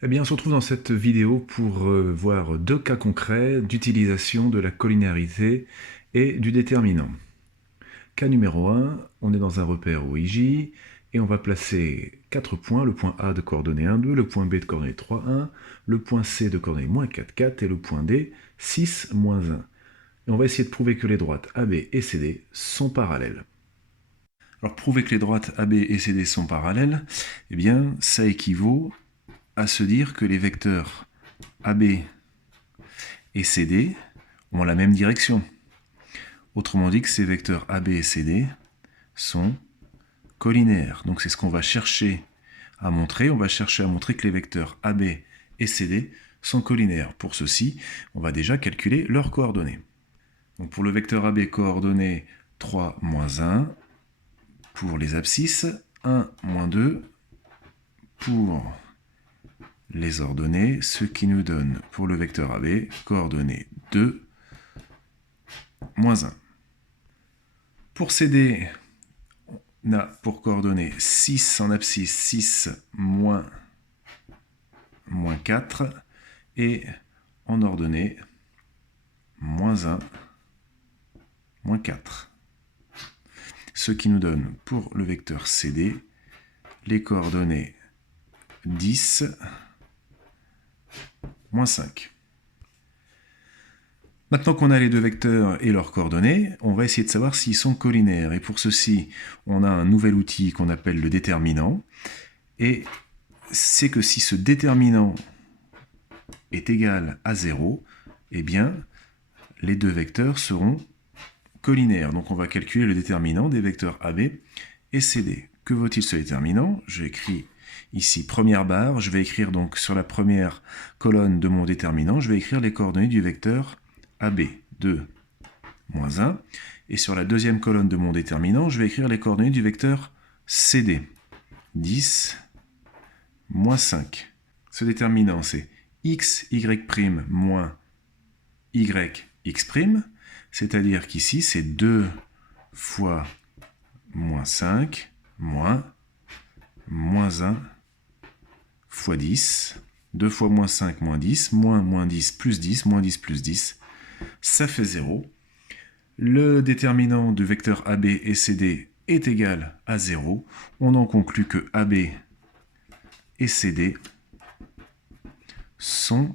Eh bien, on se retrouve dans cette vidéo pour voir deux cas concrets d'utilisation de la collinéarité et du déterminant. Cas numéro 1, on est dans un repère OIJ et on va placer 4 points, le point A de coordonnées 1, 2, le point B de coordonnées 3, 1, le point C de coordonnées moins 4, 4 et le point D, 6, moins 1. Et on va essayer de prouver que les droites AB et CD sont parallèles. Alors, prouver que les droites AB et CD sont parallèles, eh bien, ça équivaut à se dire que les vecteurs AB et CD ont la même direction. Autrement dit que ces vecteurs AB et CD sont collinéaires. Donc c'est ce qu'on va chercher à montrer. On va chercher à montrer que les vecteurs AB et CD sont collinéaires. Pour ceci, on va déjà calculer leurs coordonnées. Donc pour le vecteur AB coordonnées 3, moins 1, pour les abscisses, 1, moins 2, pour les ordonnées, ce qui nous donne pour le vecteur AB coordonnées 2, moins 1. Pour CD, on a pour coordonnées 6 en abscisse, 6 moins 4, et en ordonnée, moins 1, moins 4. Ce qui nous donne pour le vecteur CD les coordonnées 10, moins 5. Maintenant qu'on a les deux vecteurs et leurs coordonnées, on va essayer de savoir s'ils sont collinéaires. Et pour ceci, on a un nouvel outil qu'on appelle le déterminant. Et c'est que si ce déterminant est égal à 0, eh bien, les deux vecteurs seront collinéaires. Donc on va calculer le déterminant des vecteurs AB et CD. Que vaut-il ce déterminant? J'écris ici première barre. Je vais écrire donc sur la première colonne de mon déterminant, je vais écrire les coordonnées du vecteur AB, 2, moins 1. Et sur la deuxième colonne de mon déterminant, je vais écrire les coordonnées du vecteur CD, 10, moins 5. Ce déterminant, c'est x, y', moins y, x', c'est-à-dire qu'ici, c'est 2 fois moins 5, moins 1 fois 10, 2 fois moins 5, moins 10, moins 10 plus 10, moins 10 plus 10, ça fait 0. Le déterminant du vecteur AB et CD est égal à 0. On en conclut que AB et CD sont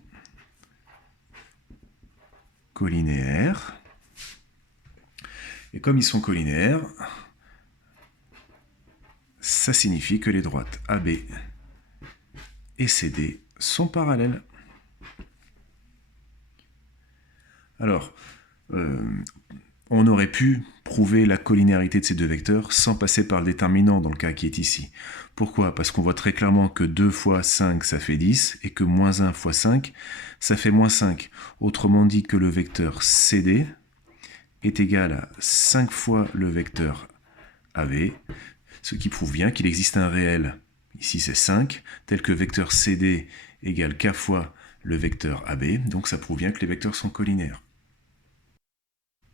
collinéaires. Et comme ils sont collinéaires, ça signifie que les droites AB et CD sont parallèles. Alors, on aurait pu prouver la collinéarité de ces deux vecteurs sans passer par le déterminant dans le cas qui est ici. Pourquoi? Parce qu'on voit très clairement que 2 fois 5, ça fait 10, et que moins 1 fois 5, ça fait moins 5. Autrement dit que le vecteur CD est égal à 5 fois le vecteur AB, ce qui prouve bien qu'il existe un réel, ici c'est 5, tel que vecteur CD égale k fois le vecteur AB, donc ça prouve bien que les vecteurs sont collinéaires.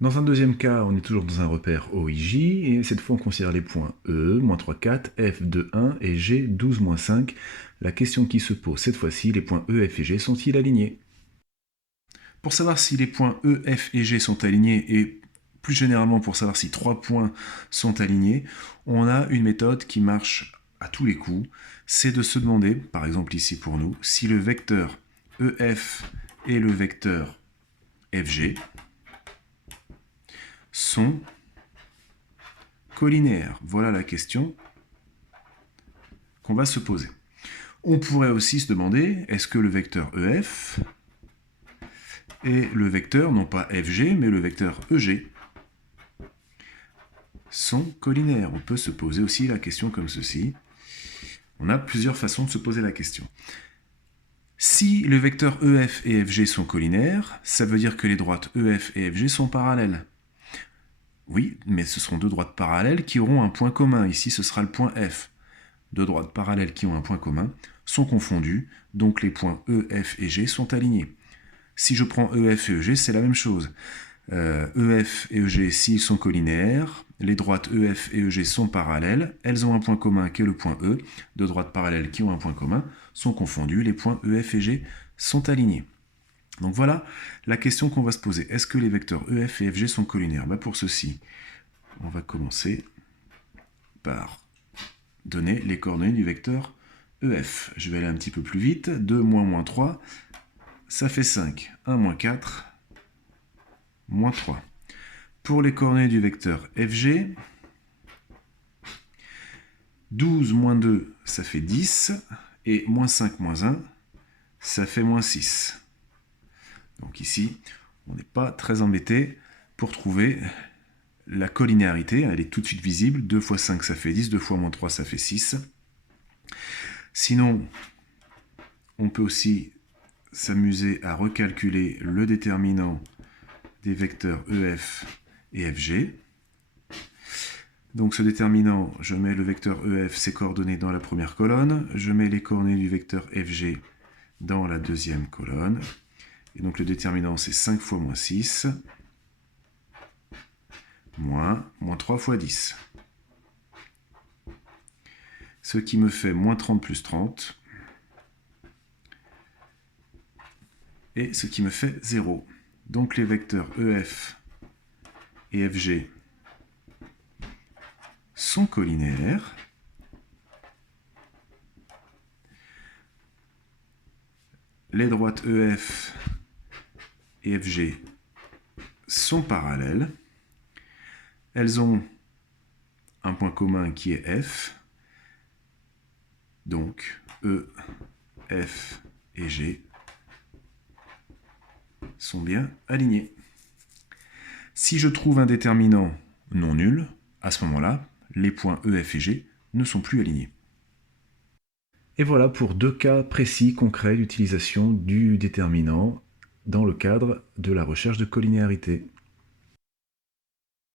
Dans un deuxième cas, on est toujours dans un repère OIJ, et cette fois on considère les points E, moins 3, 4, F, 2, 1 et G, 12, moins 5. La question qui se pose cette fois-ci, les points E, F et G sont-ils alignés? Pour savoir si les points E, F et G sont alignés, et plus généralement pour savoir si 3 points sont alignés, on a une méthode qui marche à tous les coups, c'est de se demander, par exemple ici pour nous, si le vecteur EF et le vecteur FG sont collinéaires. Voilà la question qu'on va se poser. On pourrait aussi se demander, est-ce que le vecteur EF et le vecteur, non pas FG, mais le vecteur EG, sont collinéaires? On peut se poser aussi la question comme ceci. On a plusieurs façons de se poser la question. Si le vecteur EF et FG sont collinaires, ça veut dire que les droites EF et FG sont parallèles. Oui, mais ce seront deux droites parallèles qui auront un point commun. Ici, ce sera le point F. Deux droites parallèles qui ont un point commun sont confondues, donc les points E, F et G sont alignés. Si je prends EF et EG, c'est la même chose. EF et EG, s'ils sont collinéaires, les droites EF et EG sont parallèles, elles ont un point commun qui est le point E, deux droites parallèles qui ont un point commun sont confondues, les points EF et G sont alignés. Donc voilà la question qu'on va se poser. Est-ce que les vecteurs EF et FG sont collinaires? Pour ceci, on va commencer par donner les coordonnées du vecteur EF. Je vais aller un petit peu plus vite. 2 moins moins 3, ça fait 5. 1 moins 4, moins 3. Pour les coordonnées du vecteur FG, 12 moins 2, ça fait 10. Et moins 5 moins 1, ça fait moins 6. Donc ici, on n'est pas très embêté pour trouver la collinéarité. Elle est tout de suite visible. 2 fois 5, ça fait 10. 2 fois moins 3, ça fait 6. Sinon, on peut aussi s'amuser à recalculer le déterminant des vecteurs EF et FG. Donc ce déterminant, je mets le vecteur EF, ses coordonnées dans la première colonne. Je mets les coordonnées du vecteur FG dans la deuxième colonne. Et donc le déterminant, c'est 5 fois moins 6, moins 3 fois 10. Ce qui me fait moins 30 plus 30. Et ce qui me fait 0. Donc les vecteurs EF et FG sont collinaires. Les droites EF et FG sont parallèles. Elles ont un point commun qui est F. Donc E, F et G sont bien alignés. Si je trouve un déterminant non nul, à ce moment-là, les points E, F et G ne sont plus alignés. Et voilà pour deux cas précis, concrets d'utilisation du déterminant dans le cadre de la recherche de collinéarité.